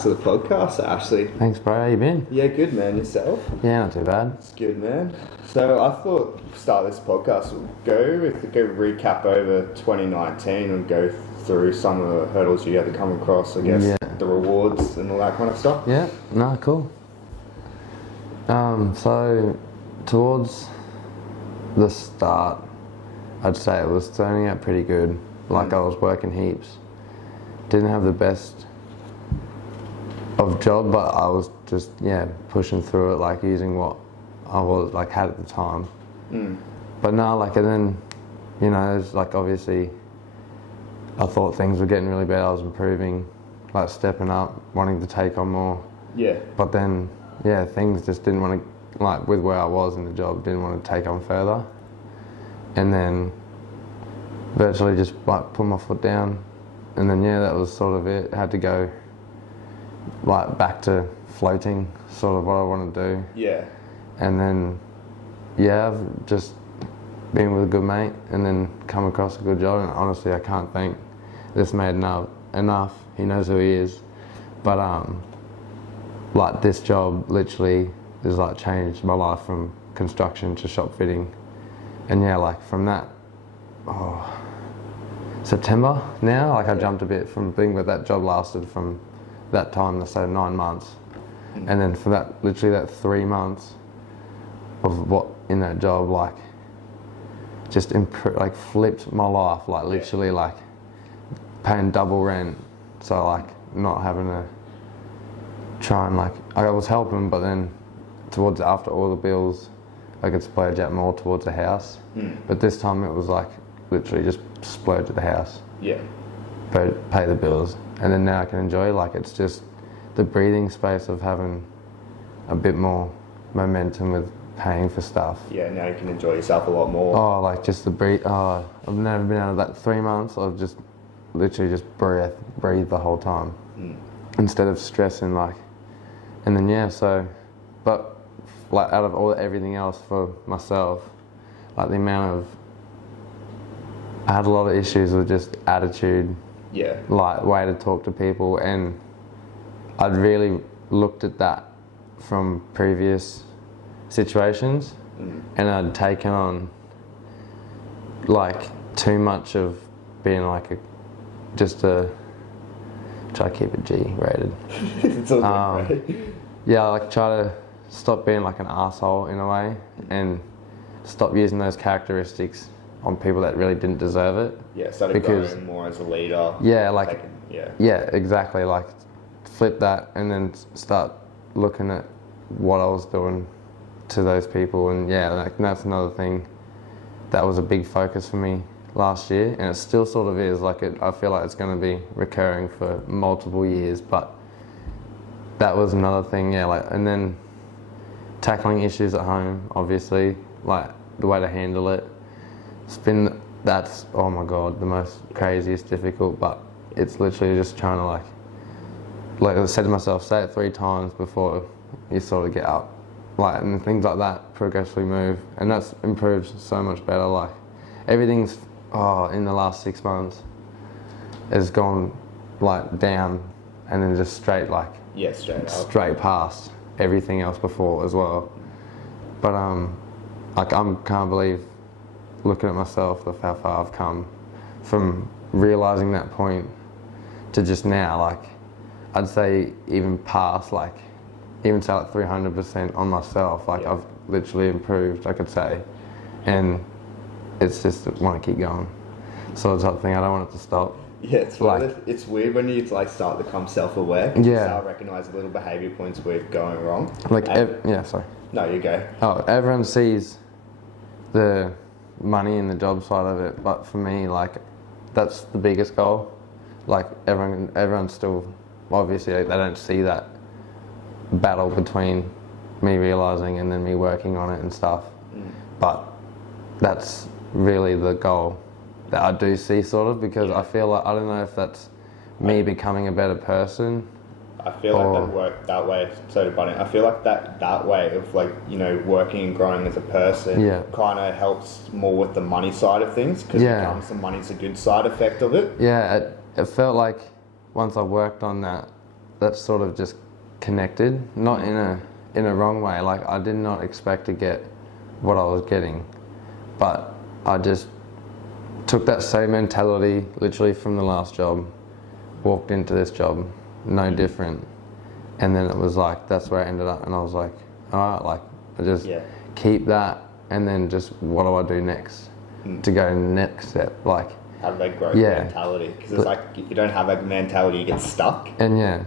To the podcast, Ashley. Thanks, bro. How you been? Yeah, good man. Yourself? Yeah, not too bad. It's good, man. So I thought start this podcast. We'll go recap over 2019 and go through some of the hurdles you had to come across. I guess the rewards and all that kind of stuff. Yeah. No, cool. So towards the start, I'd say it was turning out pretty good. Like I was working heaps. Didn't have the best of job, but I was just pushing through it, like using what I was had at the time. But now, and then it's like obviously I thought things were getting really bad. I was improving, like stepping up, wanting to take on more. Yeah. But then things just didn't want to, like with where I was in the job, didn't want to take on further, and then virtually just like put my foot down, and then that was sort of it. Had to go back to floating, sort of what I want to do. Yeah. And then, I've just been with a good mate and then come across a good job, and honestly I can't thank this mate enough. He knows who he is. But this job literally has changed my life from construction to shop fitting. And from that, September now, I jumped a bit from being where that job lasted from that time, let's say 9 months, and then for that, literally that 3 months of what in that job, just flipped my life, literally paying double rent, so not having to try and I was helping, but then towards after all the bills, I could splurge out more towards the house. But this time it was literally just splurge at the house. Yeah. Pay the bills, and then now I can enjoy. It's just the breathing space of having a bit more momentum with paying for stuff. Yeah, now you can enjoy yourself a lot more. Oh, just the breathe. Oh, I've never been out of that 3 months. I've just literally just breathe the whole time, instead of stressing and then but out of everything else for myself, the amount of, I had a lot of issues with just attitude. Yeah. Way to talk to people, and I'd really looked at that from previous situations, and I'd taken on too much of being try to keep it G rated. It's all good, right? Yeah, try to stop being an asshole in a way, and stop using those characteristics on people that really didn't deserve it. Yeah, started growing more as a leader. Yeah, yeah, exactly. Flip that, and then start looking at what I was doing to those people, and that's another thing that was a big focus for me last year, and it still sort of is. I feel like it's going to be recurring for multiple years, but that was another thing. And then tackling issues at home, obviously, the way to handle it. That's oh my god, the most craziest difficult, but it's literally just trying to I said to myself, say it 3 times before you sort of get up, and things like that progressively move, and that's improved so much better. Everything's in the last 6 months has gone down, and then just straight straight past everything else before as well. But I can't believe, looking at myself, of how far I've come from realising that point to just now, I'd say even past, even say 300% on myself, I've literally improved, I could say, and it's just want to keep going. So it's that thing, I don't want it to stop. Yeah, it's weird when you start to become self-aware, you start recognise little behaviour points where you're going wrong. Sorry. No, you go. Oh, everyone sees the money and the job side of it, but for me, that's the biggest goal. Everyone's still, obviously they don't see that battle between me realising and then me working on it and stuff, but that's really the goal that I do see, sort of, because I feel I don't know if that's me becoming a better person. I feel that work that way. So funny. I feel that way of working and growing as a person kind of helps more with the money side of things, because the money's a good side effect of it. Yeah, it felt like once I worked on that, that sort of just connected, not in a wrong way. Like, I did not expect to get what I was getting, but I just took that same mentality literally from the last job, walked into this job, no different, and then it was like, that's where I ended up, and I was like, all right, like, I just keep that, and then just what do I do next to go next step, like have that growth mentality, because it's like, if you don't have that mentality, you get stuck. And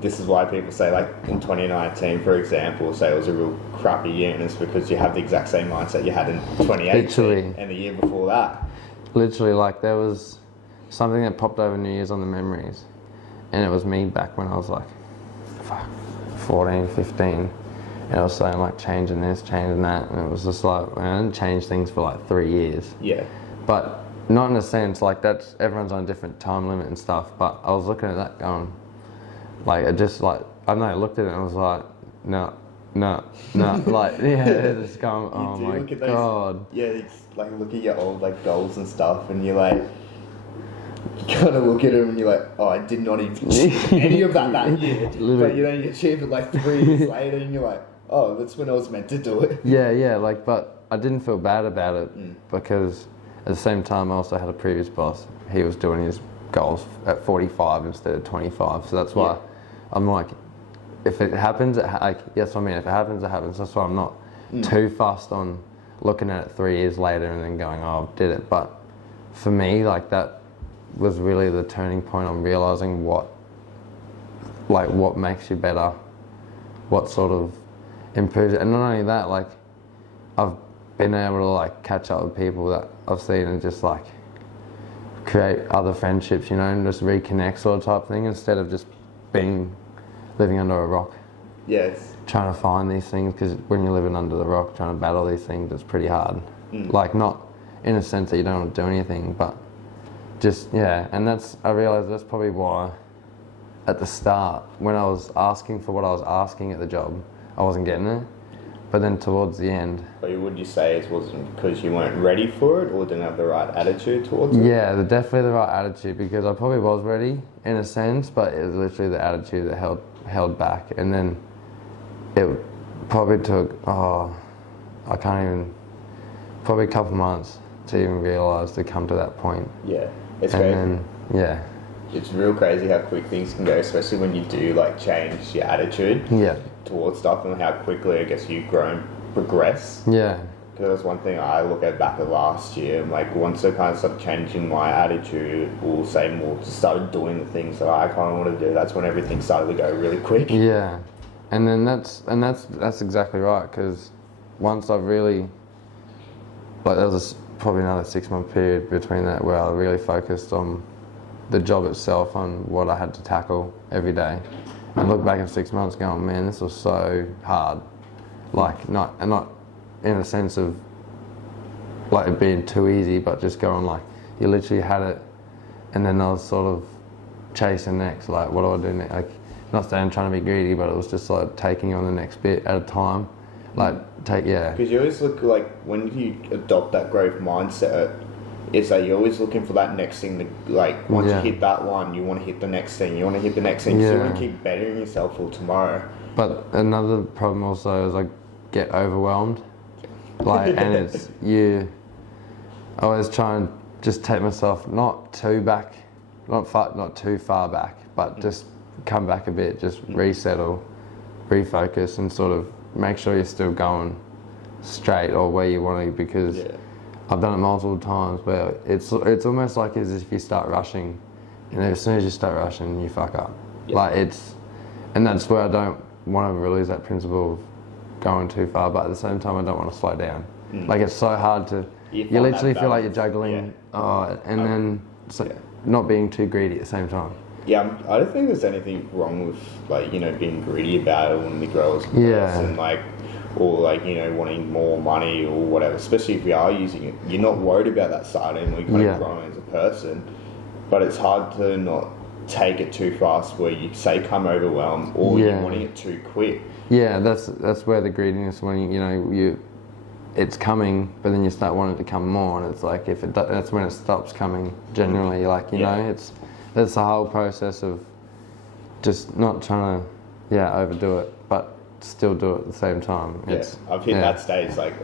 this is why people say, like, in 2019, for example, say it was a real crappy year, and it's because you have the exact same mindset you had in 2018 and the year before that. Literally, like, there was something that popped over New Year's on the memories, and it was me back when I was like 14, 15, and I was saying, like, changing this, changing that, and it was just like, man, I didn't change things for like 3 years. Yeah. But not in a sense, like, that's, everyone's on a different time limit and stuff, but I was looking at that going, like, it just, like, I don't know, I looked at it and I was like, no, like, just going, oh my God. Yeah, it's like, look at your old, like, goals and stuff, and you're like, you kind of look at them and you're like, oh, I did not even achieve any of that year. But you achieve it like 3 years later, and you're like, oh, that's when I was meant to do it. Yeah, like, but I didn't feel bad about it because at the same time I also had a previous boss. He was doing his goals at 45 instead of 25, so that's why I'm like, if it happens, if it happens, it happens. That's why I'm not too fussed on looking at it 3 years later and then going, oh, I did it. But for me, like, that was really the turning point on realizing what makes you better, what sort of improves it. And not only that, like, I've been able to, like, catch up with people that I've seen and just, like, create other friendships, you know, and just reconnect sort of type thing, instead of just living under a rock. Yes. Trying to find these things, because when you're living under the rock, trying to battle these things, it's pretty hard. Like, not in a sense that you don't want to do anything, but just, and I realised that's probably why at the start, when I was asking for what I was asking at the job, I wasn't getting it. But then towards the end... But would you say it wasn't because you weren't ready for it or didn't have the right attitude towards it? Yeah, definitely the right attitude, because I probably was ready in a sense, but it was literally the attitude that held back. And then it probably took, probably a couple months to even realise to come to that point. Yeah, it's crazy. And then, it's real crazy how quick things can go, especially when you do, like, change your attitude towards stuff, and how quickly, I guess, you grow and progress. Yeah. Because that's one thing I look at back at last year. Like, once I kind of started changing my attitude, or say more, just started doing the things that I kind of want to do, that's when everything started to go really quick. Yeah. And then that's exactly right, because once I really, like, there was probably another 6-month period between that where I really focused on the job itself, on what I had to tackle every day, and look back in 6 months going, man, this was so hard. Like, not in a sense of like it being too easy, but just going, like, you literally had it, and then I was sort of chasing next, like, what do I do next? Like, not saying trying to be greedy, but it was just like taking on the next bit at a time. Like, because you always look, like, when you adopt that growth mindset, it's like you're always looking for that next thing to, like, once you hit that one, you want to hit the next thing, you want to hit the next thing, so you want to keep bettering yourself for tomorrow. But another problem also is I get overwhelmed, like, and it's, I always try and just take myself not too far back, but just come back a bit, just resettle, refocus, and sort of make sure you're still going straight or where you want to, because I've done it multiple times, but it's almost like as if you start rushing, and as soon as you start rushing, you fuck up. Like, and that's where I don't want to release that principle of going too far, but at the same time I don't want to slow down. Like, it's so hard to, you literally feel like you're juggling, then not being too greedy at the same time. Yeah, I don't think there's anything wrong with, like, you know, being greedy about it when the growers and, like, or, like, you know, wanting more money or whatever, especially if you are using it. You're not worried about that side anymore, you're kind of growing as a person, but it's hard to not take it too fast where you say come overwhelmed, or you're wanting it too quick. Yeah, that's where the greediness, when it's coming, but then you start wanting it to come more, and it's like, that's when it stops coming generally, like, you know, that's the whole process of just not trying to, overdo it, but still do it at the same time. I've hit that stage, like,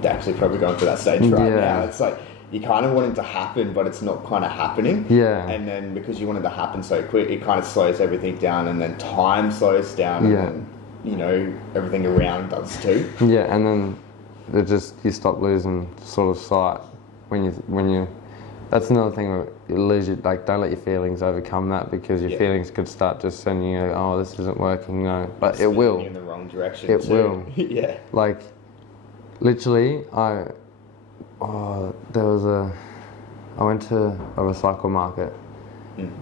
they're actually probably going through that stage right now. It's like, you kind of want it to happen, but it's not kind of happening. Yeah. And then because you want it to happen so quick, it kind of slows everything down, and then time slows down, and then, you know, everything around does too. Yeah, and then you stop losing sort of sight when you. That's another thing that you lose. Like, don't let your feelings overcome that, because your feelings could start just sending you, oh, this isn't working, no. But it will. In the wrong direction. It will. Yeah. Like, literally, I went to a recycle market,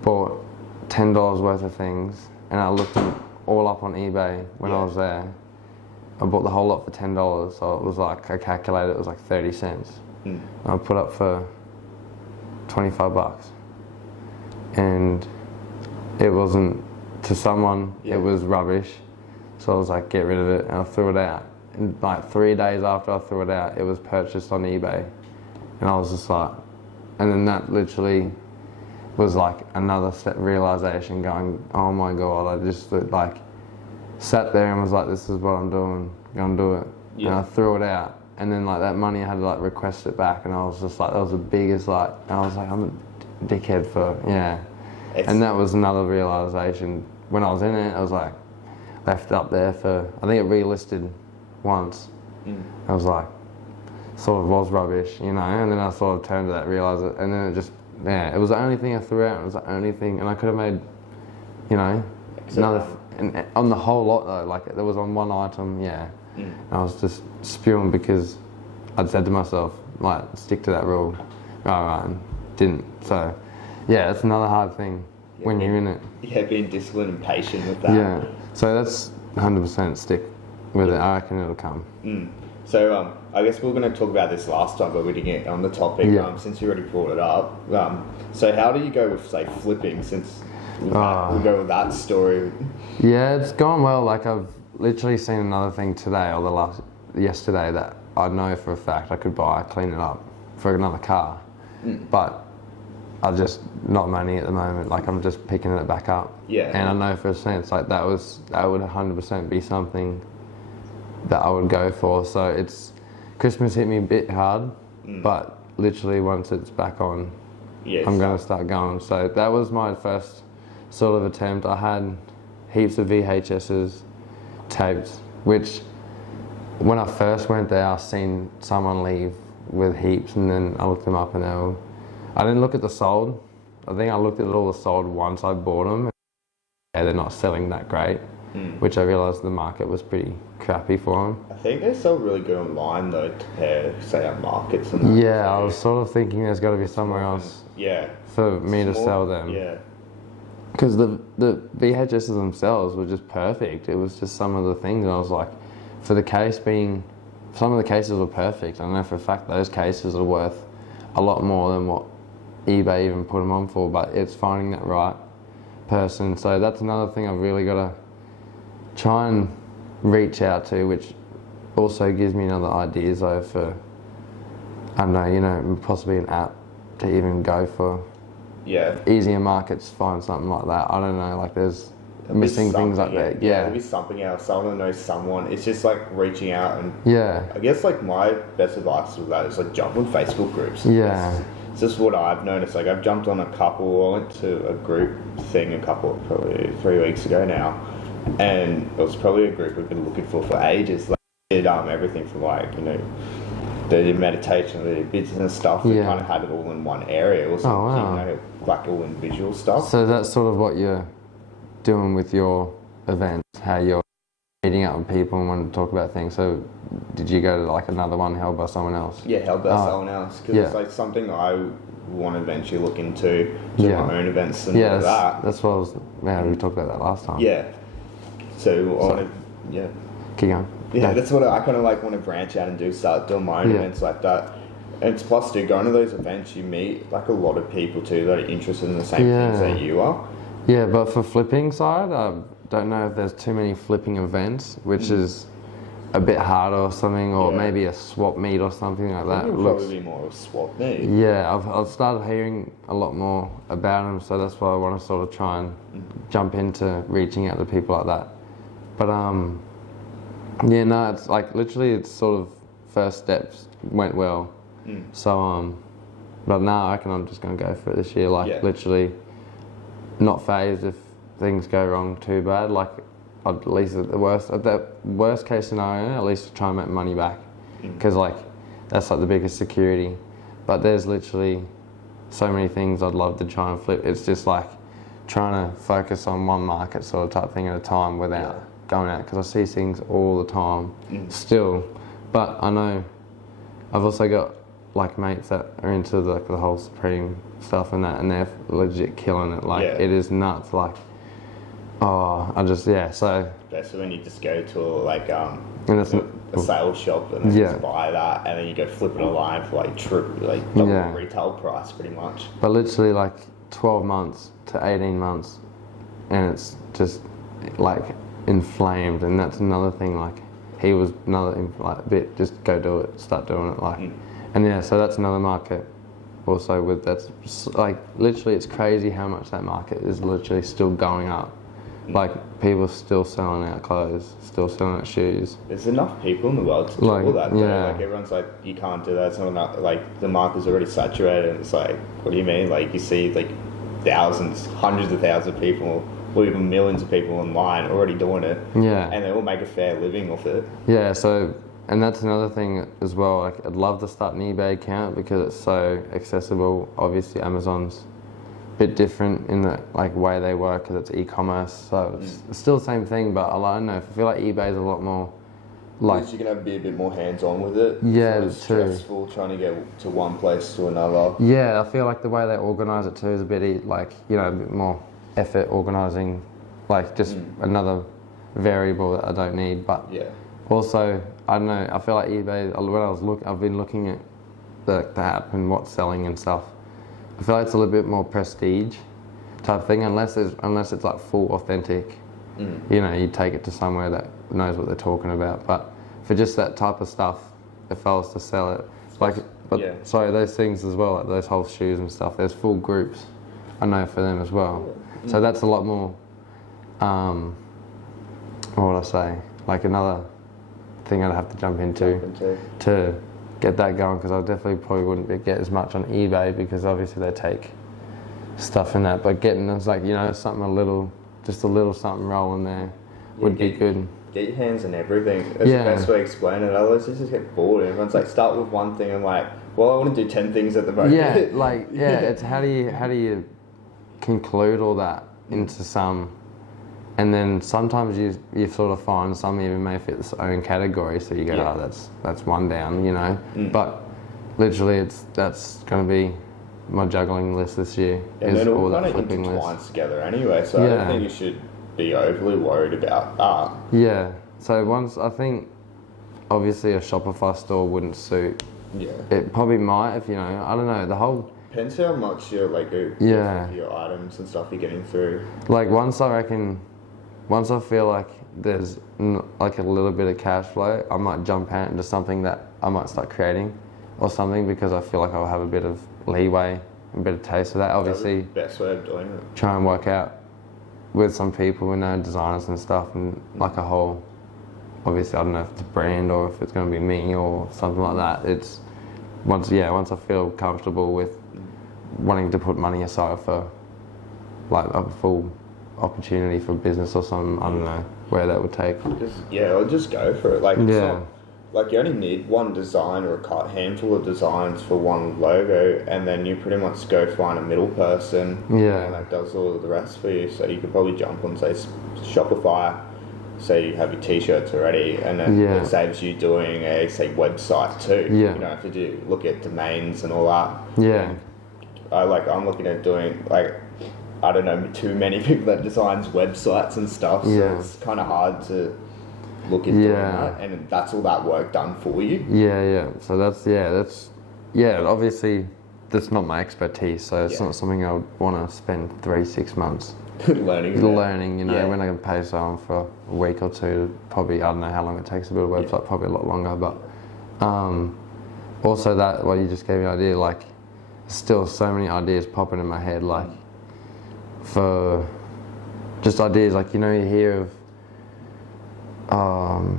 bought $10 worth of things, and I looked them all up on eBay when I was there. I bought the whole lot for $10, so it was like, I calculated it was like 30 cents. I put up for $25, and it wasn't, to someone it was rubbish, so I was like, get rid of it, and I threw it out. And like 3 days after I threw it out, it was purchased on eBay, and I was just like, and then that literally was like another realization, going, oh my god, I just like sat there and was like, this is what I'm doing, gonna do it, and I threw it out. And then like that money, I had to like request it back, and I was just like, that was the biggest like, and I was like, I'm a dickhead for, and that was another realization. When I was in it, I was like, left it up there for, I think it relisted once. I was like, sort of was rubbish, you know, and then I sort of turned to that, realised it, and then it just, it was the only thing I threw out, it was the only thing, and I could have made, you know, and on the whole lot though, like there was on one item, and I was just spewing because I'd said to myself, like, stick to that rule, right, and didn't. So it's another hard thing when you're in it. Yeah, being disciplined and patient with that. Yeah, so that's 100% stick with it. I reckon it'll come. So I guess we were going to talk about this last time, but we didn't get on the topic since you already brought it up. So how do you go with, say, flipping, since we go with that story? Yeah, it's gone well. Like, I've literally seen another thing today, or yesterday, that I know for a fact I could buy, clean it up for another car. But I just not money at the moment. Like, I'm just picking it back up. Yeah. And I know for a sense, like, that would 100% be something that I would go for. So Christmas hit me a bit hard, but literally once it's back on, I'm going to start going. So that was my first sort of attempt. I had heaps of VHSs taped, which when I first went there, I seen someone leave with heaps, and then I looked them up, and I didn't look at the sold. I think I looked at all the sold once I bought them. They're not selling that great, which I realised the market was pretty crappy for them. I think they sell really good online though, compared to, say, our markets and that. Yeah, I was sort of thinking there's got to be somewhere else for me to sell them. Yeah. Because the VHSs themselves were just perfect. It was just some of the things, I was like, for the case being, some of the cases were perfect. I know for a fact those cases are worth a lot more than what eBay even put them on for, but it's finding that right person. So that's another thing I've really got to try and reach out to, which also gives me another ideas though for, I don't know, you know, possibly an app to even go for. Easier markets, find something like that. I don't know, like there's missing things like that. Yeah, there'll be something else. I want to know someone. It's just like reaching out, and I guess like my best advice with that is like jump on Facebook groups. It's just what I've noticed. Like, I've jumped on a couple. I went to a group thing probably 3 weeks ago now, and it was probably a group we've been looking for ages. Like, did everything from, like, you know, they did meditation, they did business stuff. We kind of had it all in one area. It was, you know, like all in visual stuff. So that's sort of what you're doing with your events, how you're meeting up with people and wanting to talk about things. So did you go to like another one held by someone else? Yeah, held by someone else. Because it's like something I want to eventually look into, do my own events and all that. That's what I was, we talked about that last time. Yeah. So I want to, keep going. Yeah, that's what I kind of like want to branch out and do, start doing my own events like that. And it's plus, too, going to those events, you meet like a lot of people too that are interested in the same things that you are. Yeah, but for flipping side, I don't know if there's too many flipping events, which is a bit harder or something, or maybe a swap meet or something like that. It would probably be more of a swap meet. Yeah, I've started hearing a lot more about them, so that's why I want to sort of try and jump into reaching out to people like that. But yeah, no, it's like literally it's sort of first steps went well. So but now I reckon I'm just gonna go for it this year. Like literally, not phased if things go wrong too bad. Like at least at the worst case scenario, at least try and make money back, because like that's like the biggest security. But there's literally so many things I'd love to try and flip. It's just like trying to focus on one market sort of type thing at a time without going out, because I see things all the time still. But I know I've also got like mates that are into like the whole Supreme stuff and that, and they're legit killing it. Like it is nuts. Like so that's when you just go to like a sales shop and then just buy that, and then you go flip it online for like double the retail price pretty much. But literally like 12 months to 18 months, and it's just like inflamed. And that's another thing. Like he was another like bit, just go do it, start doing it. Like and so that's another market. Also with that's like literally it's crazy how much that market is literally still going up. Like people still selling out clothes, still selling out shoes. There's enough people in the world to do all that. Like everyone's like, you can't do that. It's not enough. Like the market's already saturated. And it's like, what do you mean? Like you see like thousands, hundreds of thousands of people, or even millions of people online already doing it. Yeah. And they all make a fair living off it. Yeah. So, and that's another thing as well. Like I'd love to start an eBay account because it's so accessible. Obviously, Amazon's bit different in the like way they work because it's e-commerce, so it's still the same thing, but I don't know, I feel like eBay's a lot more like you're gonna be a bit more hands-on with it. It's stressful trying to get to one place to another. I feel like the way they organise it too is a bit like, you know, a bit more effort organising, like just another variable that I don't need. But also I don't know, I feel like eBay, when I've been looking at the app and what's selling and stuff, I feel like it's a little bit more prestige type thing, unless it's like full authentic. You know, you take it to somewhere that knows what they're talking about. But for just that type of stuff, if I was to sell it, sorry, those things as well, like those whole shoes and stuff, there's full groups, I know, for them as well. So that's a lot more, what would I say, like another thing I'd have to jump into to get that going, because I definitely probably wouldn't get as much on eBay because obviously they take stuff in that. But getting it's like, you know, just a little something rolling there would be good. Get your hands on everything. That's the best way to explain it. Otherwise, you just get bored. Everyone's like, start with one thing. I'm like, well, I want to do 10 things at the moment. It's how do you conclude all that into some. And then sometimes you sort of find some even may fit its own category, so you go, that's one down, you know. But literally, that's going to be my juggling list this year. And then all that kind of intertwines together anyway, so I don't think you should be overly worried about that. Yeah. So I think obviously a Shopify store wouldn't suit. Yeah. It probably might if, you know, I don't know, the whole. Depends how much you're like your items and stuff you're getting through. Like once I feel like there's like a little bit of cash flow, I might jump out into something that I might start creating or something, because I feel like I'll have a bit of leeway, a bit of taste of that. Obviously, best way of doing it. Try and work out with some people who know designers and stuff, and like a whole, obviously I don't know if it's a brand or if it's going to be me or something like that. It's once I feel comfortable with wanting to put money aside for like a full opportunity for business or something, I don't know where that would take. I'll just go for it. Like it's not, like you only need one design or a handful of designs for one logo, and then you pretty much go find a middle person and that does all of the rest for you. So you could probably jump on, say, Shopify, say you have your t-shirts already, and then it saves you doing a, say, website too. You don't have to look at domains and all that. I'm looking at doing, like, I don't know too many people that designs websites and stuff, so it's kind of hard to look at doing that, and that's all that work done for you. So that's obviously that's not my expertise, so it's not something I would want to spend 3-6 months learning. You know, when I can pay someone for a week or two, probably, I don't know how long it takes to build a website, probably a lot longer, but also that, what you just gave me an idea, like, still so many ideas popping in my head, like, for just ideas, like, you know, you hear of,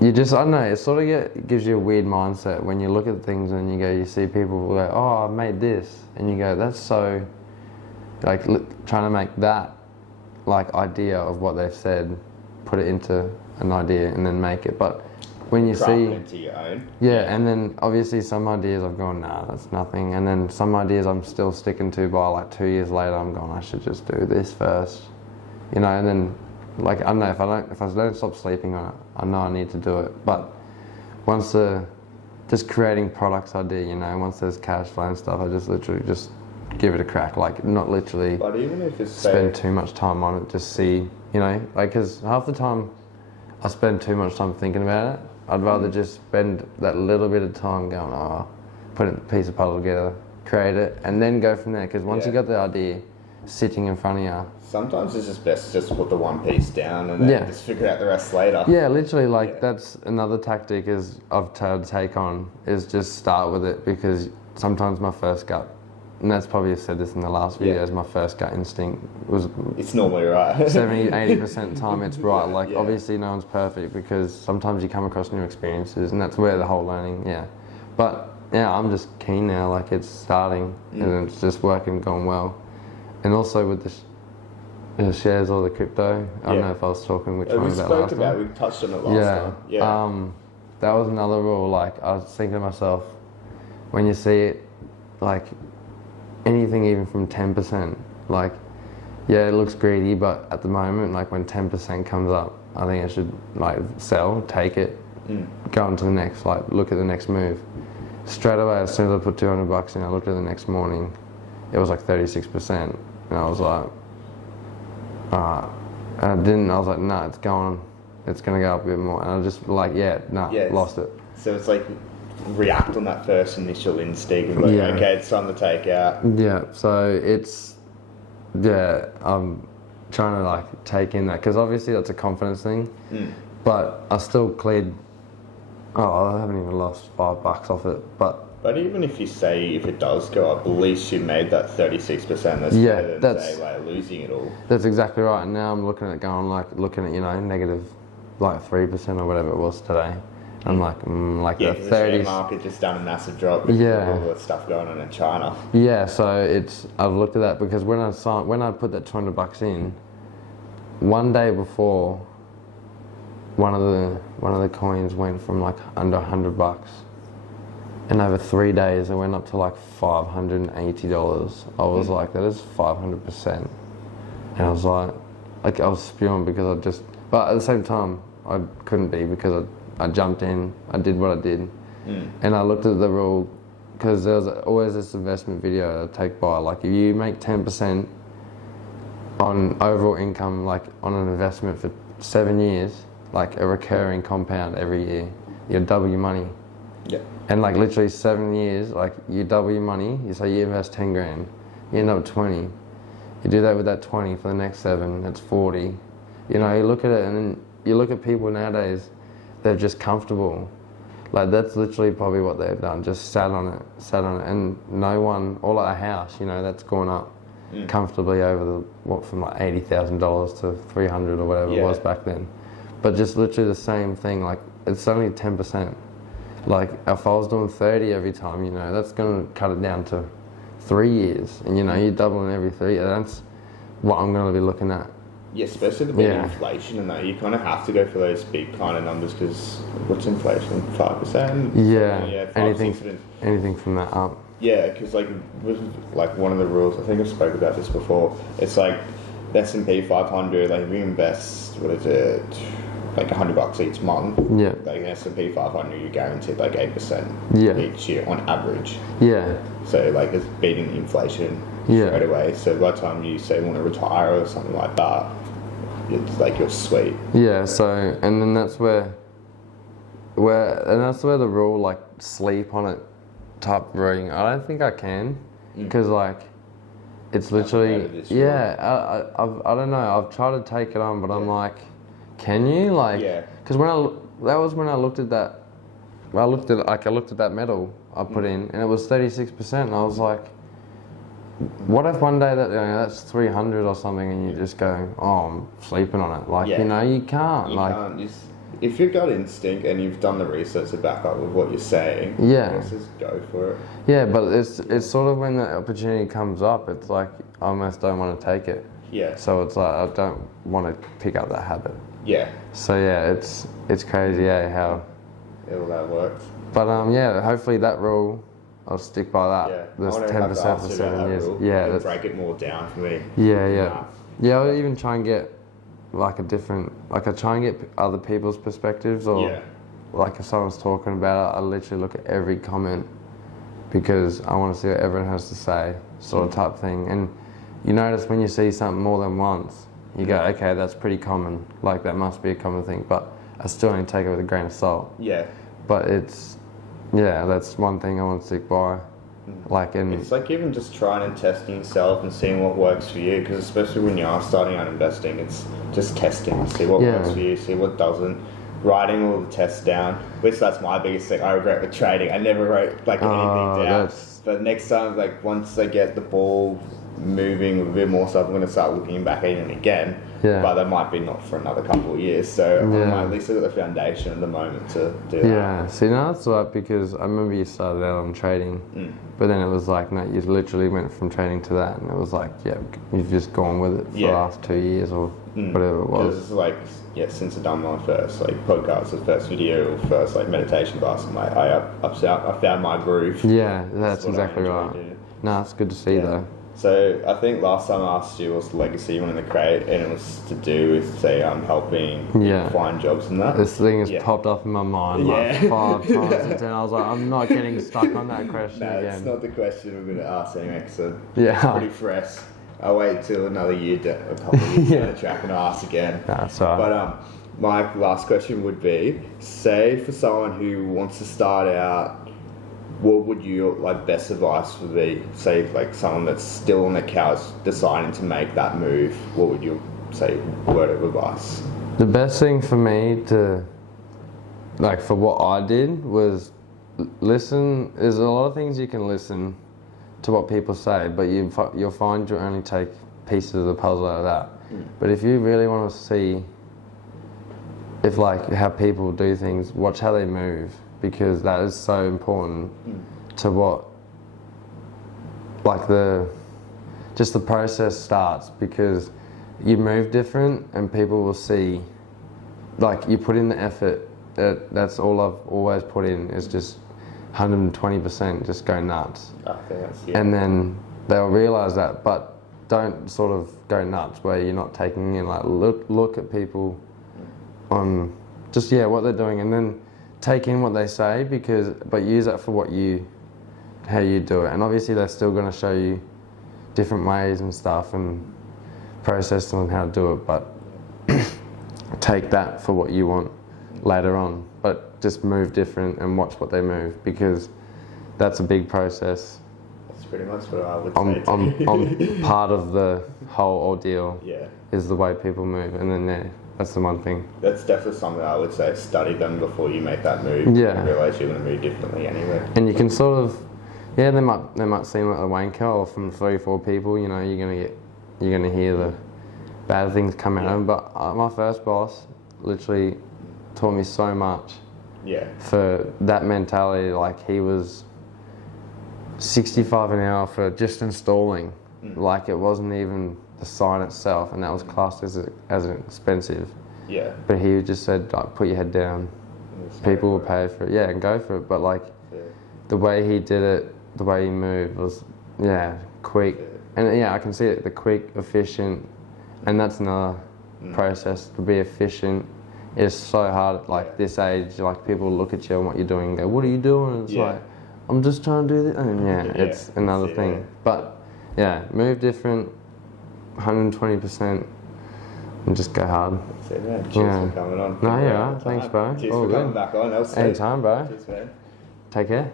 you just, I don't know, it sort of gives you a weird mindset when you look at things and you see people go, oh, I made this, and you go, that's so, like, trying to make that, like, idea of what they've said, put it into an idea and then make it, but when you see it into your own. Yeah, and then obviously some ideas I've gone, nah, that's nothing, and then some ideas I'm still sticking to by like 2 years later, I'm going, I should just do this first, you know, and then, like, I don't know, if I don't stop sleeping on it, I know I need to do it, but once just creating products idea, you know, once there's cash flow and stuff, I just literally just give it a crack, like, not literally but even if it's spend too much time on it, just see, you know, like, because half the time I spend too much time thinking about it. I'd rather just spend that little bit of time going, put a piece of puzzle together, create it, and then go from there. Because once you got the idea sitting in front of you, sometimes it's just best to just put the one piece down and then just figure out the rest later. Yeah, literally, like, that's another tactic I've tried to take on, is just start with it, because sometimes my first gut, and that's probably, I've said this in the last videos, my first gut instinct was... It's normally right. 70-80% of the time it's right. Like, obviously no one's perfect, because sometimes you come across new experiences, and that's where the whole learning, But, I'm just keen now, like, it's starting, and it's just working, going well. And also with the shares or the crypto, I don't know if I was talking which one about last time. We touched on it last time. That was another rule, like, I was thinking to myself, when you see it, like, anything even from 10%, like, it looks greedy, but at the moment, like, when 10% comes up, I think I should, like, sell, take it, go on to the next, like, look at the next move. Straight away, as soon as I put $200 in, I looked at the next morning, it was like 36%, and I was like, and I was like, nah, it's going to go up a bit more, and I just like, lost it. So it's like, react on that first initial instinct and like, okay, it's time to take out. So it's, I'm trying to, like, take in that, because obviously that's a confidence thing, but I still cleared, I haven't even lost $5 off it, but even if you say, if it does go up, at least you made that 36%, that's better than say, like, losing it all. That's exactly right, and now I'm looking at you know, negative, like, 3% or whatever it was today. I'm like, the 30s. The share market just done a massive drop because of all the stuff going on in China. So I've looked at that, because when I put that $200 in, one day before, one of the coins went from like under $100, and over 3 days it went up to like $580. I was like, that is 500%, and I was like I was spewing, because but at the same time I couldn't be, because I jumped in, I did what I did, and I looked at the rule, because there's always this investment video I take by, like, if you make 10% on overall income, like, on an investment for 7 years, like a recurring compound every year, you double your money. And like literally 7 years, like, you double your money, you say you invest 10 grand, you end up with 20. You do that with that 20 for the next 7, that's 40. You know, you look at it, and then you look at people nowadays, they're just comfortable. Like, that's literally probably what they've done, just sat on it, and no one, or like a house, you know, that's gone up comfortably over from like $80,000 to 300 or whatever it was back then. But just literally the same thing, like, it's only 10%. Like, if I was doing 30 every time, you know, that's going to cut it down to 3 years, and you know, you're doubling every 3 years. That's what I'm going to be looking at. Yeah, especially the big inflation and that, you kind of have to go for those big kind of numbers, because what's inflation? 5%? Yeah, 5, anything from that up. Yeah, because like with like one of the rules, I think I've spoken about this before. It's like the S&P 500. Like, if you invest, what is it, like $100 each month? Yeah. Like S&P 500, you're guaranteed like 8% each year on average. Yeah. So like, it's beating inflation straight away. So by the time you say you want to retire or something like that, it's like you're sweet. Yeah. So, and then that's where the rule, like, sleep on it type reading, I don't think I can, because like, it's literally, I don't know, I've tried to take it on, but I'm like, can you? Like, because that was when I looked at that, I looked at that medal I put in, and it was 36%, and I was like, what if one day that's 300 or something, and you just go, oh, I'm sleeping on it. Like, you know, you can't. If you've got instinct and you've done the research to back up with what you're saying, just go for it. Yeah, but it's sort of when the opportunity comes up, it's like I almost don't want to take it. Yeah. So it's like I don't want to pick up that habit. Yeah. So yeah, it's crazy, how all that works. But hopefully that rule, I'll stick by that. Yeah. There's 10% for 7 years. Rule. Yeah. It'll break it more down for me. Yeah. I'll even try and get like I try and get other people's perspectives, or like if someone's talking about it, I literally look at every comment because I want to see what everyone has to say, sort of type thing. And you notice when you see something more than once, you go, okay, that's pretty common, like that must be a common thing, but I still only take it with a grain of salt. Yeah. But that's one thing I want to stick by. It's like even just trying and testing yourself and seeing what works for you, because especially when you are starting out investing, it's just testing, see what works for you, see what doesn't, writing all the tests down, which that's my biggest thing I regret with trading. I never wrote anything down, but next time, once I get the ball moving a bit more, so I'm going to start looking back at it again. But that might be not for another couple of years, so at least I've got the foundation at the moment to do that. Yeah, see, now that's right, because I remember you started out on trading, but then it was like, no, you literally went from trading to that, and it was like, you've just gone with it for the last 2 years or whatever it was. It was since I've done my first podcast, the first video, first meditation class, I found my groove. Yeah, that's exactly right. No, it's good to see though. So I think last time I asked you what's the legacy you wanted to create, and it was to do with, say, helping find jobs and that. This thing has popped up in my mind 5 times since then. I was like, I'm not getting stuck on that question again. No, it's not the question we're going to ask anyway, because it's pretty fresh. I'll wait till another year, a couple of years down the track, and I'll ask again. That's all right. But my last question would be, say for someone who wants to start out, what would your best advice would be? Say someone that's still on the couch deciding to make that move, what would you say word of advice? The best thing for me to for what I did was listen. There's a lot of things you can listen to what people say, but you'll find you'll only take pieces of the puzzle out of that. But if you really want to see how people do things, watch how they move, because that is so important to what the process starts, because you move different and people will see you put in the effort. That's all I've always put in, is just 120%, just go nuts. And then they'll realize that, but don't sort of go nuts where you're not taking in look at people on just what they're doing, and then take in what they say, but use that for how you do it. And obviously they're still going to show you different ways and stuff and process on how to do it, but take that for what you want later on. But just move different and watch what they move, because that's a big process. That's pretty much what I would say. I'm part of the whole ordeal. Is the way people move, and then that's the one thing. That's definitely something I would say. Study them before you make that move. Yeah. You realise you're going to move differently anyway. And you can sort of, they might seem like a wanker, or from 3-4 people, you're gonna hear the bad things come out of them. But my first boss literally taught me so much. For that mentality, he was 65 an hour for just installing. It wasn't even the sign itself, and that was classed as expensive. But he just said, put your head down. People will pay for it. And go for it. But the way he did it, the way he moved was quick. And I can see it, the quick, efficient, and that's another process. To be efficient is so hard at this age. People look at you and what you're doing and go, what are you doing? And it's I'm just trying to do this. And it's another thing. But move different, 120%, and just go hard. That's it, man. Cheers for coming on. No, thanks, bro. Cheers for coming back on. That was anytime, bro. Cheers, man. Take care.